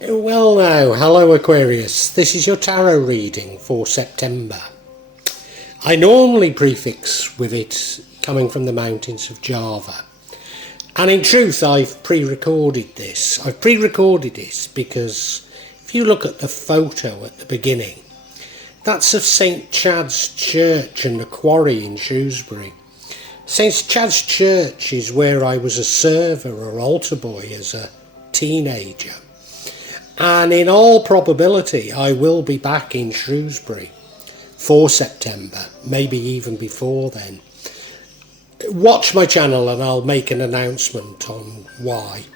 Well now, hello Aquarius, this is your tarot reading for September. I normally prefix with it coming from the mountains of Java. And in truth I've pre-recorded this. I've pre-recorded this because if you look at the photo at the beginning, that's of St Chad's Church and the quarry in Shrewsbury. St Chad's Church is where I was a server or altar boy as a teenager. And in all probability, I will be back in Shrewsbury for September, maybe even before then. Watch my channel and I'll make an announcement on why.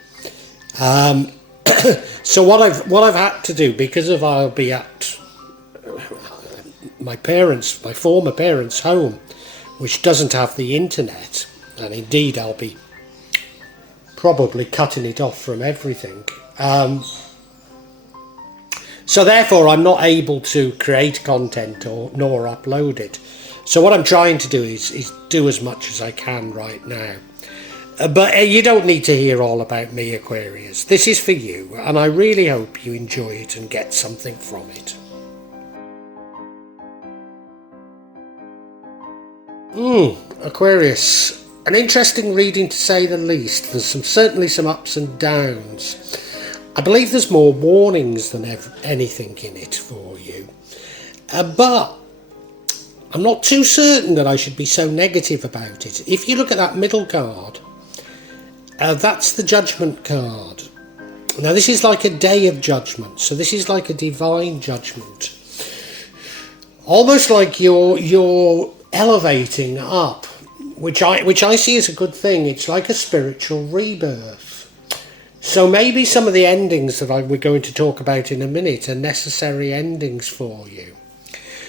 So what I've had to do, because of I'll be at my former parents' home, which doesn't have the internet, and indeed I'll be probably cutting it off from everything. So therefore I'm not able to create content nor upload it. So what I'm trying to do is do as much as I can right now. But you don't need to hear all about me, Aquarius. This is for you, and I really hope you enjoy it and get something from it. Aquarius, an interesting reading to say the least. There's certainly some ups and downs. I believe there's more warnings than anything in it for you. But I'm not too certain that I should be so negative about it. If you look at that middle card, that's the Judgement card. Now this is like a day of judgment, so this is like a divine judgment. Almost like you're elevating up, which I see as a good thing. It's like a spiritual rebirth. So maybe some of the endings that we're going to talk about in a minute are necessary endings for you.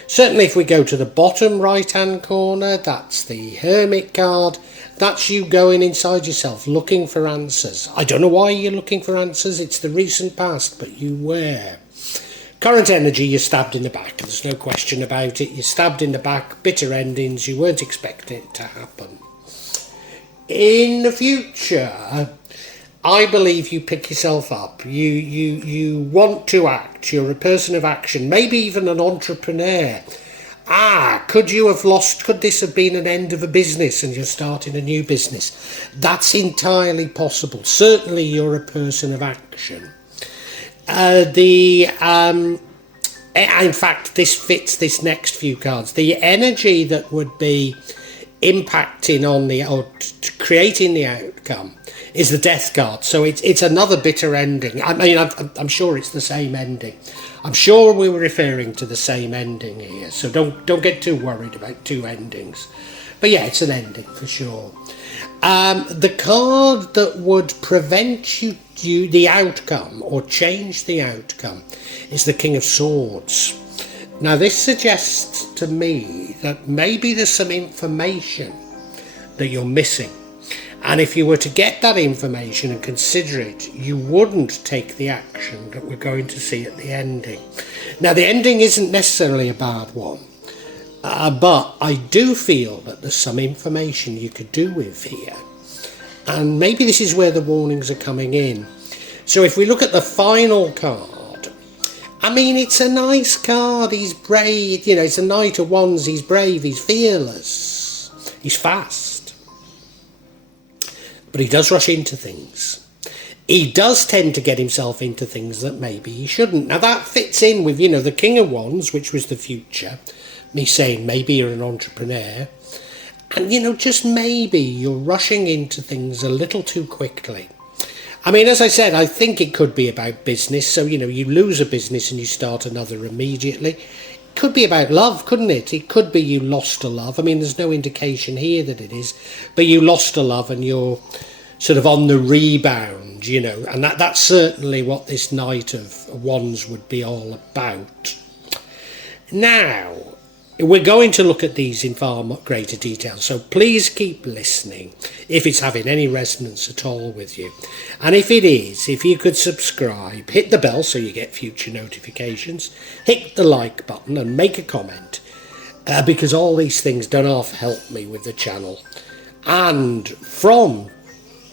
Certainly if we go to the bottom right hand corner, that's the Hermit card. That's you going inside yourself, looking for answers. I don't know why you're looking for answers. It's the recent past, but you were. Current energy, you're stabbed in the back. There's no question about it. You're stabbed in the back, bitter endings. You weren't expecting it to happen. In the future, I believe you pick yourself up. You want to act. You're a person of action, maybe even an entrepreneur. Could this have been an end of a business and you're starting a new business? That's entirely possible. Certainly you're a person of action. In fact, this fits this next few cards. The energy that would be impacting on creating the outcome is the Death card. So it's another bitter ending. I mean, I'm sure it's the same ending. I'm sure we were referring to the same ending here. So don't get too worried about two endings. But yeah, it's an ending for sure. The card that would prevent you the outcome or change the outcome is the King of Swords. Now this suggests to me that maybe there's some information that you're missing. And if you were to get that information and consider it, you wouldn't take the action that we're going to see at the ending. Now the ending isn't necessarily a bad one, but I do feel that there's some information you could do with here. And maybe this is where the warnings are coming in. So if we look at the final card, I mean, it's a nice card. He's brave, it's a Knight of Wands. He's brave, he's fearless, he's fast. But he does rush into things. He does tend to get himself into things that maybe he shouldn't. Now that fits in with, the King of Wands, which was the future. Me saying maybe you're an entrepreneur. And, just maybe you're rushing into things a little too quickly. I mean, as I said, I think it could be about business. So, you lose a business and you start another immediately. It could be about love, couldn't it? It could be you lost a love. I mean, there's no indication here that it is. But you lost a love and you're sort of on the rebound, And that's certainly what this Knight of Wands would be all about. Now, we're going to look at these in far greater detail, so please keep listening if it's having any resonance at all with you. And if it is, if you could subscribe, hit the bell so you get future notifications, hit the like button and make a comment, because all these things don't half help me with the channel. And from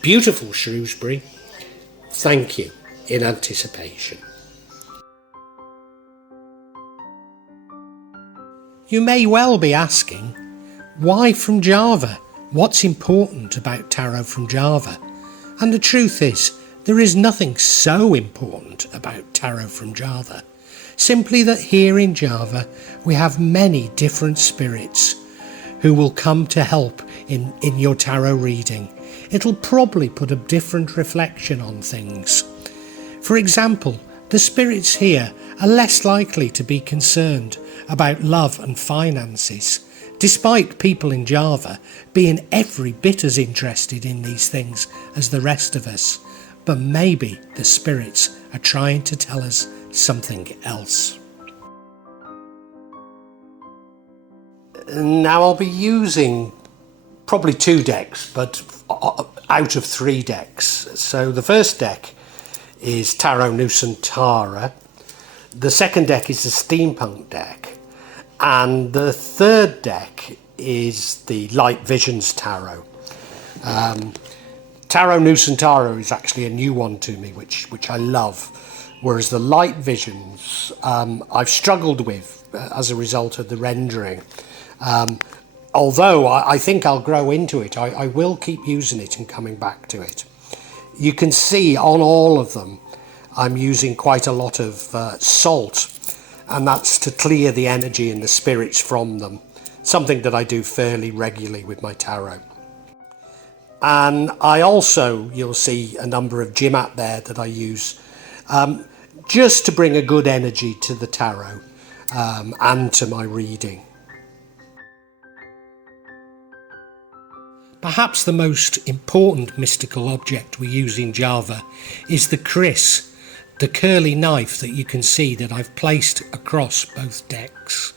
beautiful Shrewsbury, thank you. in anticipation. You may well be asking, why from Java? What's important about tarot from Java? And the truth is, there is nothing so important about tarot from Java. Simply that here in Java we have many different spirits who will come to help in your tarot reading. It'll probably put a different reflection on things. For example, the spirits here are less likely to be concerned about love and finances, despite people in Java being every bit as interested in these things as the rest of us. But maybe the spirits are trying to tell us something else. Now I'll be using probably 2 decks, but out of 3 decks. So the first deck is Tarot Nusantara, the second deck is the Steampunk deck, and the third deck is the Light Visions Tarot. Tarot Nusantara is actually a new one to me, which I love, whereas the Light Visions I've struggled with as a result of the rendering. Although I think I'll grow into it, I will keep using it and coming back to it. You can see on all of them I'm using quite a lot of salt, and that's to clear the energy and the spirits from them, something that I do fairly regularly with my tarot. And I also, you'll see a number of Judgement there that I use just to bring a good energy to the tarot and to my reading. Perhaps the most important mystical object we use in Java is the kris, the curly knife that you can see that I've placed across both decks.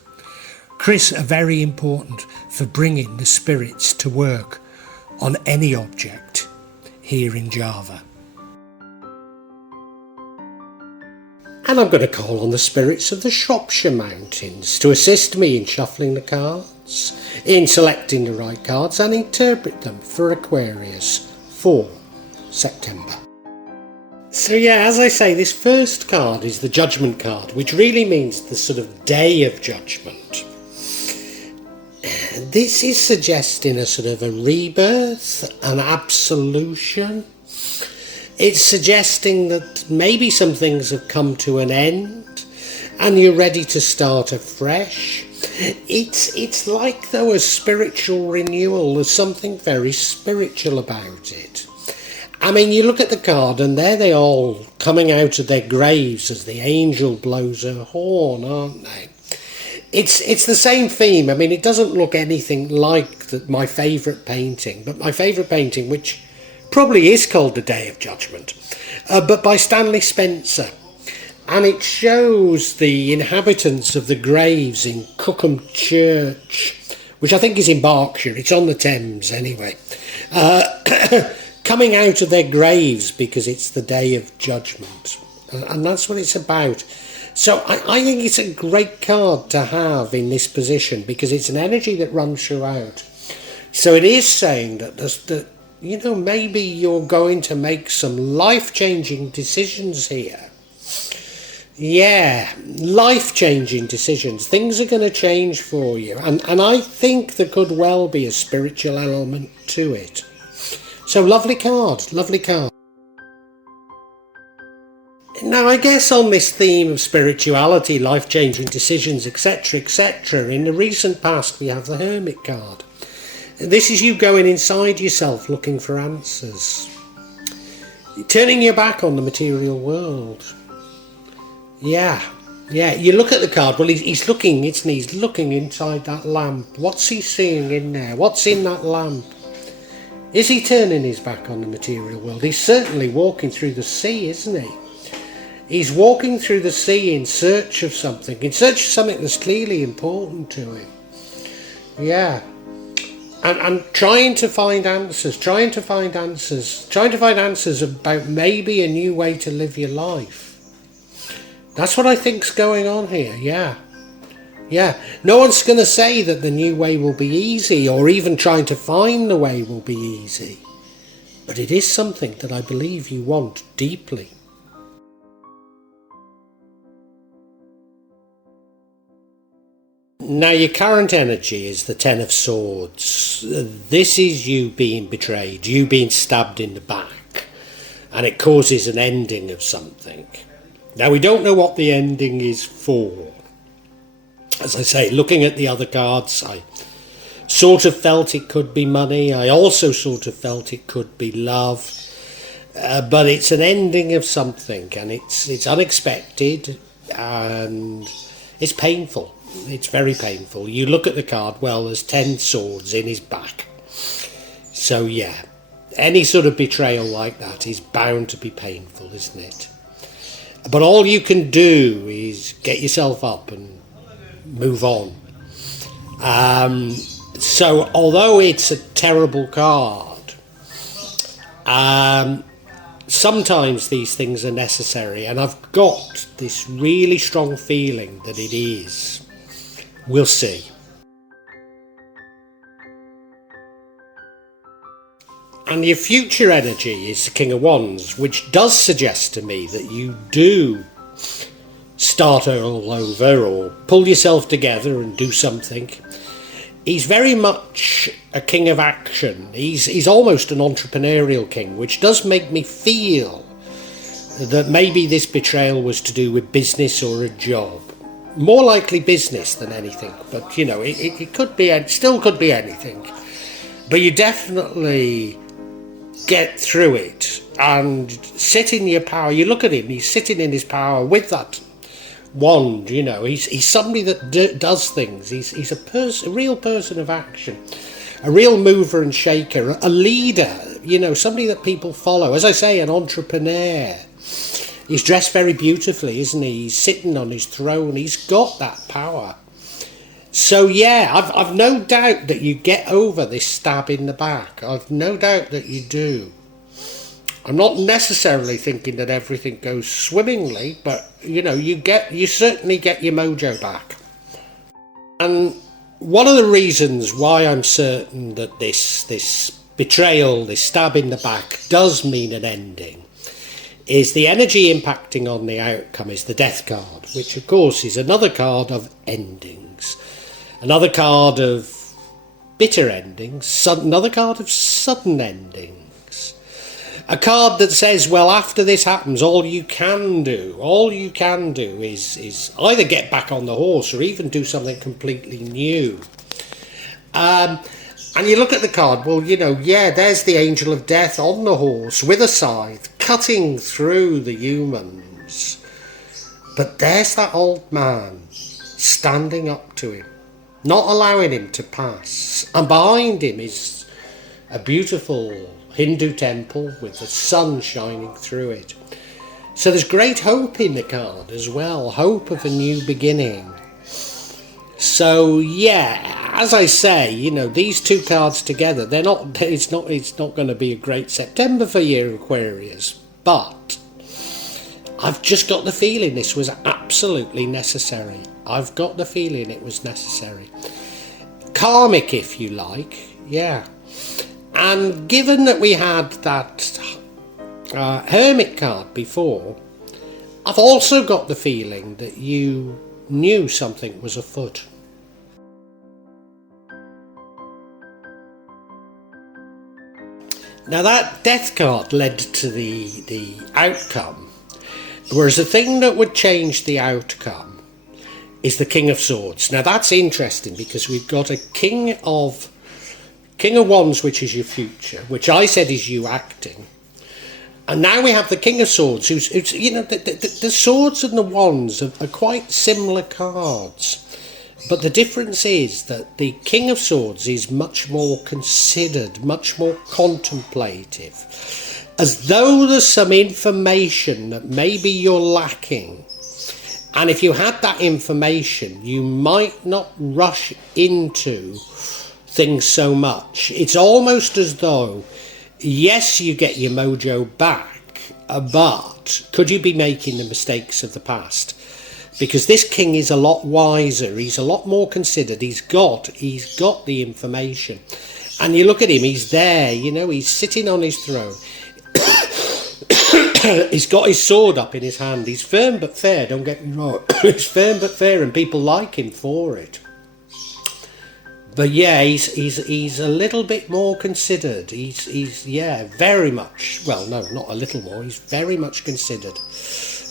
Kris are very important for bringing the spirits to work on any object here in Java. And I'm going to call on the spirits of the Shropshire Mountains to assist me in shuffling the cards, in selecting the right cards and interpret them for Aquarius for September. So yeah, as I say, this first card is the Judgement card, which really means the sort of day of judgment. This is suggesting a sort of a rebirth, an absolution. It's suggesting that maybe some things have come to an end and you're ready to start afresh. It's like though a spiritual renewal. There's something very spiritual about it. I mean, you look at the card and there they all coming out of their graves as the angel blows her horn, aren't they? It's the same theme. I mean, it doesn't look anything like my favourite painting, but my favourite painting, which probably is called The Day of Judgement, but by Stanley Spencer. And it shows the inhabitants of the graves in Cookham Church, which I think is in Berkshire. It's on the Thames anyway. Coming out of their graves because it's the Day of Judgement. And that's what it's about. So I think it's a great card to have in this position because it's an energy that runs throughout. So it is saying that, maybe you're going to make some life-changing decisions here. Yeah, life-changing decisions. Things are going to change for you. And I think there could well be a spiritual element to it. So lovely card, lovely card. Now I guess on this theme of spirituality, life-changing decisions, etc., etc., in the recent past we have the Hermit card. This is you going inside yourself looking for answers. Turning your back on the material world. Yeah, you look at the card, well he's looking, isn't he? He's looking inside that lamp. What's he seeing in there? What's in that lamp? Is he turning his back on the material world? He's certainly walking through the sea, isn't he? He's walking through the sea in search of something that's clearly important to him. Yeah. And trying to find answers about maybe a new way to live your life. That's what I think's going on here, yeah. Yeah, no one's going to say that the new way will be easy or even trying to find the way will be easy. But it is something that I believe you want deeply. Now your current energy is the Ten of Swords. This is you being betrayed, you being stabbed in the back, and it causes an ending of something. Now we don't know what the ending is for. As I say, looking at the other cards, I sort of felt it could be money. I also sort of felt it could be love. But it's an ending of something, and it's unexpected, and it's painful. It's very painful. You look at the card, well, there's 10 swords in his back. So yeah, any sort of betrayal like that is bound to be painful, isn't it? But all you can do is get yourself up and move on. So although it's a terrible card, sometimes these things are necessary, and I've got this really strong feeling that it is. We'll see. And your future energy is the King of Wands, which does suggest to me that you do start all over or pull yourself together and do something. He's very much a king of action. He's almost an entrepreneurial king, which does make me feel that maybe this betrayal was to do with business or a job. More likely business than anything, but you know, it could be, it still could be anything. But you definitely get through it and sit in your power. You look at him, he's sitting in his power with that wand, you know, he's somebody that does things. He's a real person of action, a real mover and shaker, a leader, you know, somebody that people follow. As I say, an entrepreneur. He's dressed very beautifully, isn't he? He's sitting on his throne. He's got that power. So yeah, I've no doubt that you get over this stab in the back. I've no doubt that you do. I'm not necessarily thinking that everything goes swimmingly, but you know, you certainly get your mojo back. And one of the reasons why I'm certain that this betrayal, this stab in the back, does mean an ending is the energy impacting on the outcome is the Death card, which of course is another card of endings, another card of bitter endings, another card of sudden endings. A card that says, well, after this happens, all you can do is either get back on the horse or even do something completely new. And you look at the card, well, you know, yeah, there's the Angel of Death on the horse with a scythe, cutting through the humans. But there's that old man standing up to him, not allowing him to pass. And behind him is a beautiful Hindu temple with the sun shining through it. So there's great hope in the card as well, hope of a new beginning. So yeah, as I say, you know, these two cards together, it's not going to be a great September for you, Aquarius, but I've just got the feeling this was absolutely necessary. I've got the feeling it was necessary. Karmic, if you like, yeah. And given that we had that Hermit card before, I've also got the feeling that you knew something was afoot. Now that Death card led to the outcome, whereas the thing that would change the outcome is the King of Swords. Now that's interesting because we've got a King of Wands, which is your future, which I said is you acting. And now we have the King of Swords, who's you know, the swords and the wands are quite similar cards. But the difference is that the King of Swords is much more considered, much more contemplative. As though there's some information that maybe you're lacking. And if you had that information, you might not rush into things so much. It's almost as though, yes, you get your mojo back, but could you be making the mistakes of the past? Because this king is a lot wiser, he's a lot more considered, he's got the information. And you look at him, he's there, you know, he's sitting on his throne. He's got his sword up in his hand, he's firm but fair, don't get me wrong. He's firm but fair and people like him for it. But yeah, he's a little bit more considered. He's yeah, very much. Well, no, not a little more. He's very much considered,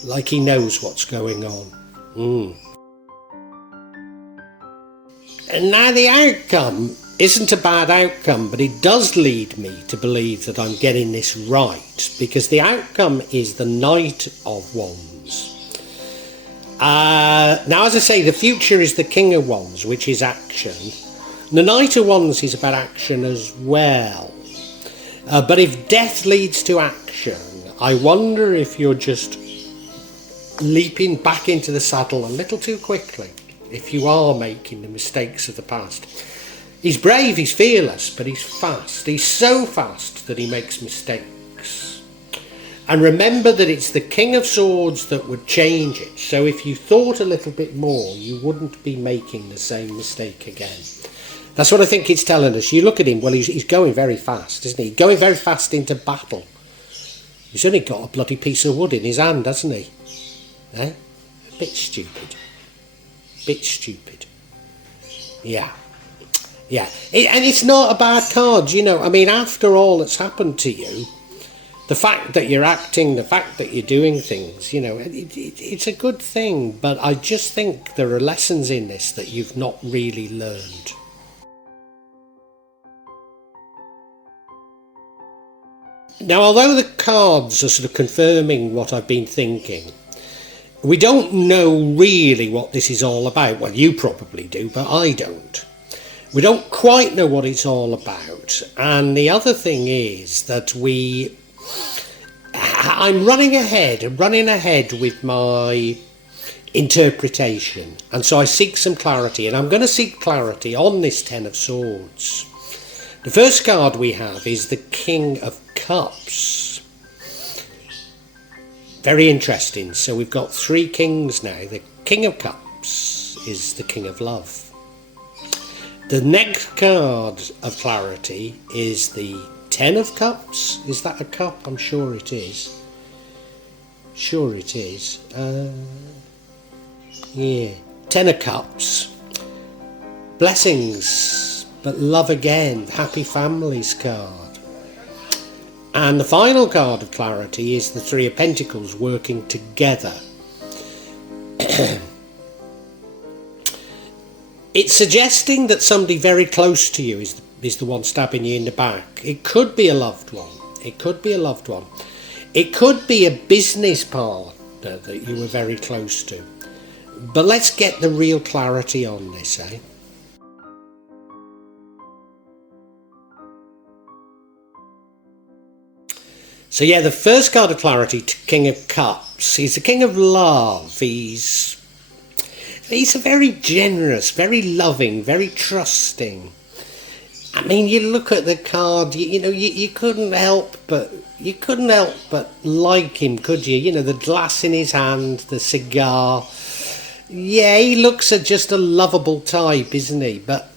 like he knows what's going on. And now the outcome isn't a bad outcome, but it does lead me to believe that I'm getting this right, because the outcome is the Knight of Wands. Now, as I say, the future is the King of Wands, which is action. The Knight of Wands is about action as well. But if death leads to action, I wonder if you're just leaping back into the saddle a little too quickly, if you are making the mistakes of the past. He's brave, he's fearless, but he's fast. He's so fast that he makes mistakes. And remember that it's the King of Swords that would change it. So if you thought a little bit more, you wouldn't be making the same mistake again. That's what I think it's telling us. You look at him, well, he's going very fast, isn't he? Going very fast into battle. He's only got a bloody piece of wood in his hand, hasn't he? Eh? A bit stupid. Bit stupid. Yeah. Yeah. And it's not a bad card, you know. I mean, after all that's happened to you, the fact that you're acting, the fact that you're doing things, you know, it's a good thing. But I just think there are lessons in this that you've not really learned. Now, although the cards are sort of confirming what I've been thinking, we don't know really what this is all about. Well, you probably do, but I don't. We don't quite know what it's all about. And the other thing is that I'm running ahead with my interpretation. And so I seek some clarity, and I'm going to seek clarity on this Ten of Swords. The first card we have is the King of Cups. Very interesting. So we've got three kings now. The King of Cups is the King of Love. The next card of clarity is the Ten of Cups. Is that a cup? I'm sure it is. Sure it is. Yeah. Ten of Cups. Blessings, but love again. Happy Families card. And the final card of clarity is the Three of Pentacles working together. It's suggesting that somebody very close to you is the one stabbing you in the back. It could be a loved one. It could be a loved one. It could be a business partner that you were very close to. But let's get the real clarity on this, eh? So yeah, the first card of clarity, King of Cups. He's the King of Love. He's a very generous, very loving, very trusting. I mean, you look at the card, you couldn't help but like him, could you? You know, the glass in his hand, the cigar. Yeah, he looks just a lovable type, isn't he? But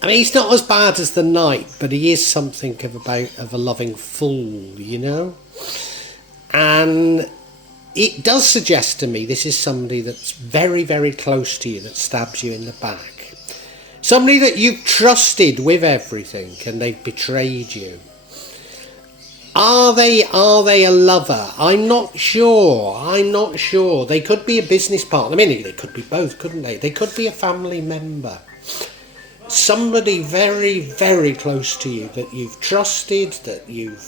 I mean, he's not as bad as the Knight, but he is something of a loving fool, you know? And it does suggest to me this is somebody that's very, very close to you that stabs you in the back. Somebody that you've trusted with everything and they've betrayed you. Are they a lover? I'm not sure. They could be a business partner. I mean, they could be both, couldn't they? They could be a family member. Somebody very, very close to you that you've trusted, that you've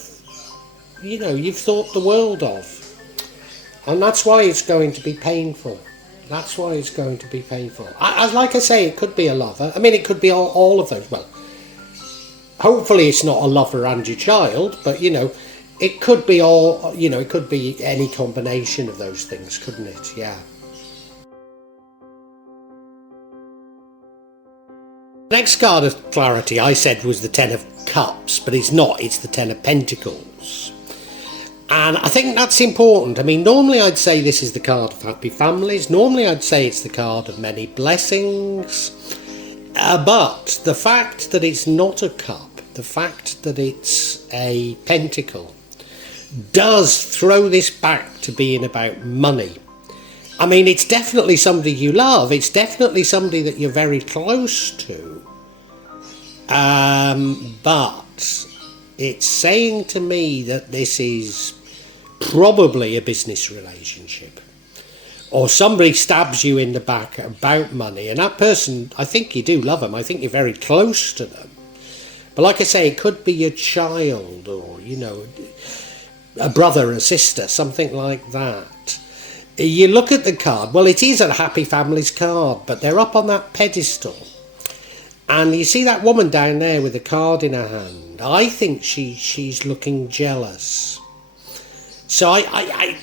thought the world of. And that's why it's going to be painful. That's why it's going to be painful. Like I say, it could be a lover. I mean, it could be all of those. Well, hopefully it's not a lover and your child, but, it could be all, it could be any combination of those things, couldn't it? Yeah. Next card of clarity I said was the Ten of Cups, but it's not, it's the Ten of Pentacles. And I think that's important. I mean, normally I'd say this is the card of happy families. Normally I'd say it's the card of many blessings. But the fact that it's not a cup, the fact that it's a pentacle, does throw this back to being about money. I mean, it's definitely somebody you love. It's definitely somebody that you're very close to. But it's saying to me that this is probably a business relationship, or somebody stabs you in the back about money, and that person, I think you do love them, I think you're very close to them, but like I say, it could be your child, or a brother, a sister, something like that. You look at the card, well, it is a happy families card, but they're up on that pedestal, and you see that woman down there with the card in her hand. I think she's looking jealous. So I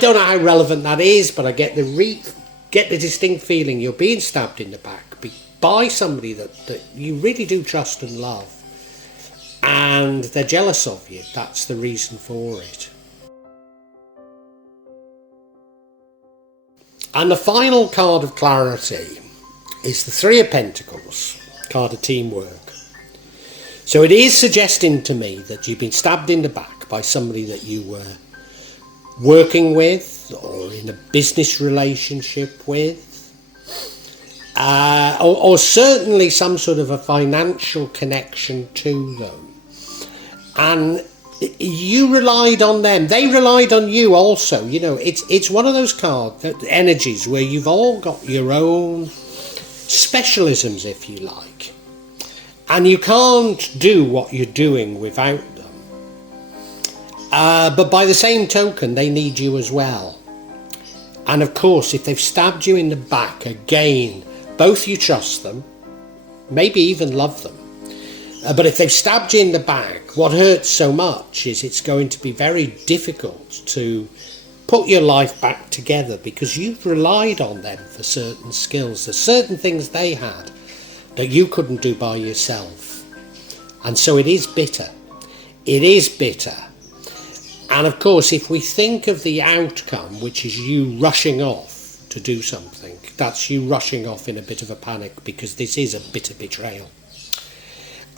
don't know how relevant that is, but I get the distinct feeling you're being stabbed in the back by somebody that you really do trust and love, and they're jealous of you. That's the reason for it. And the final card of clarity is the Three of Pentacles, card of teamwork. So it is suggesting to me that you've been stabbed in the back by somebody that you were working with, or in a business relationship with, or certainly some sort of a financial connection to them. And you relied on them, they relied on you also. It's one of those energies where you've all got your own specialisms, if you like, and you can't do what you're doing without them. But by the same token, they need you as well. And of course, if they've stabbed you in the back, again, both you trust them, maybe even love them. But if they've stabbed you in the back, what hurts so much is it's going to be very difficult to put your life back together, because you've relied on them for certain skills. There's certain things they had that you couldn't do by yourself. And so it is bitter. It is bitter. And of course, if we think of the outcome, which is you rushing off to do something, that's you rushing off in a bit of a panic, because this is a bitter betrayal.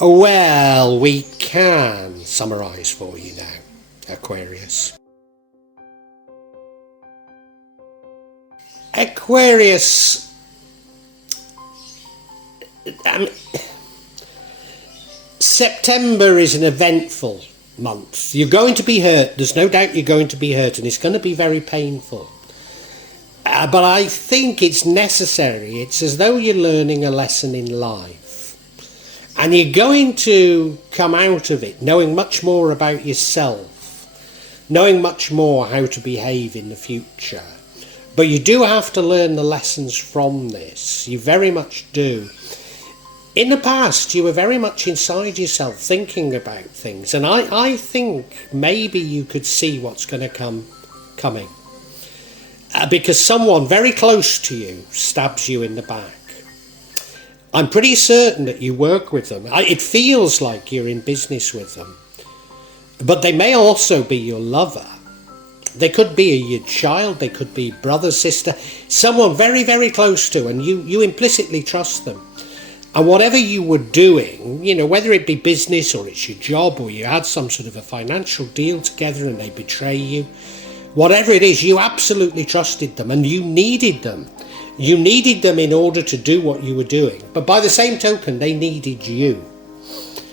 Well, we can summarise for you now, Aquarius. Aquarius, September is an eventful month. You're going to be hurt. There's no doubt you're going to be hurt, and it's going to be very painful. But I think it's necessary. It's as though you're learning a lesson in life. And you're going to come out of it knowing much more about yourself, knowing much more how to behave in the future. But you do have to learn the lessons from this. You very much do. In the past, you were very much inside yourself thinking about things. And I think maybe you could see what's going to coming. Because someone very close to you stabs you in the back. I'm pretty certain that you work with them. It feels like you're in business with them. But they may also be your lover. They could be your child, they could be brother, sister, someone very, very close to, and you implicitly trust them. And whatever you were doing, whether it be business or it's your job, or you had some sort of a financial deal together and they betray you, whatever it is, you absolutely trusted them and you needed them. You needed them in order to do what you were doing. But by the same token, they needed you.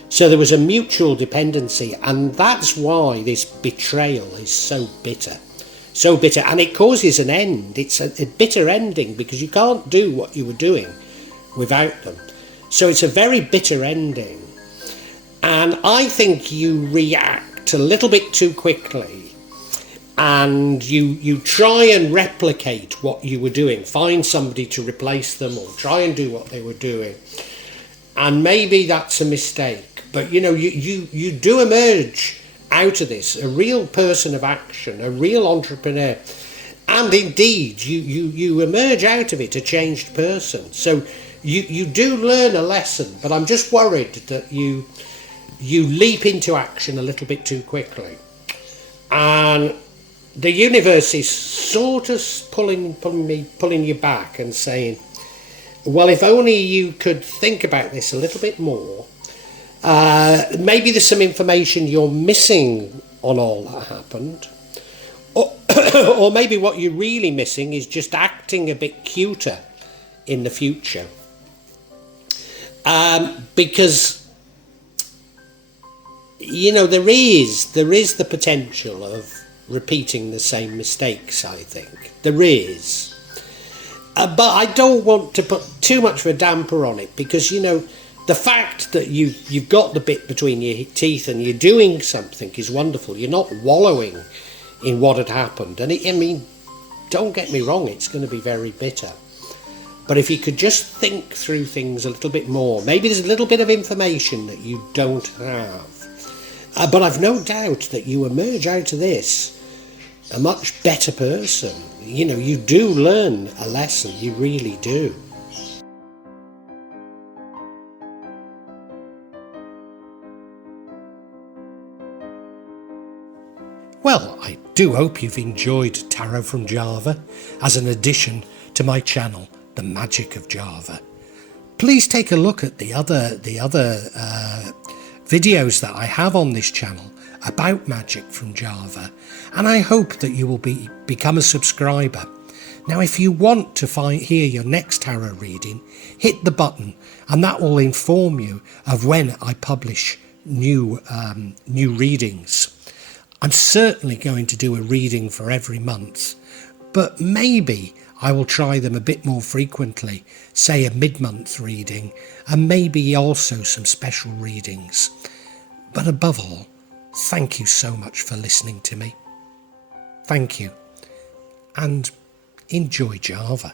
So there was a mutual dependency, and that's why this betrayal is so bitter. So bitter, and it causes an end. It's a bitter ending because you can't do what you were doing without them. So it's a very bitter ending. And I think you react a little bit too quickly, and you try and replicate what you were doing, find somebody to replace them or try and do what they were doing. And maybe that's a mistake. But you do emerge out of this a real person of action, a real entrepreneur, and indeed you emerge out of it a changed person. So you do learn a lesson, but I'm just worried that you leap into action a little bit too quickly, and the universe is sort of pulling you back and saying, well, if only you could think about this a little bit more. Maybe there's some information you're missing on all that happened. Or maybe what you're really missing is just acting a bit cuter in the future. Because there is the potential of repeating the same mistakes, I think. There is. But I don't want to put too much of a damper on it, because, the fact that you've got the bit between your teeth and you're doing something is wonderful. You're not wallowing in what had happened. And don't get me wrong, it's going to be very bitter. But if you could just think through things a little bit more, maybe there's a little bit of information that you don't have. But I've no doubt that you emerge out of this a much better person. You do learn a lesson, you really do. Well, I do hope you've enjoyed Tarot from Java as an addition to my channel, The Magic of Java. Please take a look at the other videos that I have on this channel about magic from Java, and I hope that you will become a subscriber. Now, if you want to hear your next tarot reading, hit the button, and that will inform you of when I publish new readings. I'm certainly going to do a reading for every month, but maybe I will try them a bit more frequently, say a mid-month reading, and maybe also some special readings. But above all, thank you so much for listening to me. Thank you, and enjoy Java.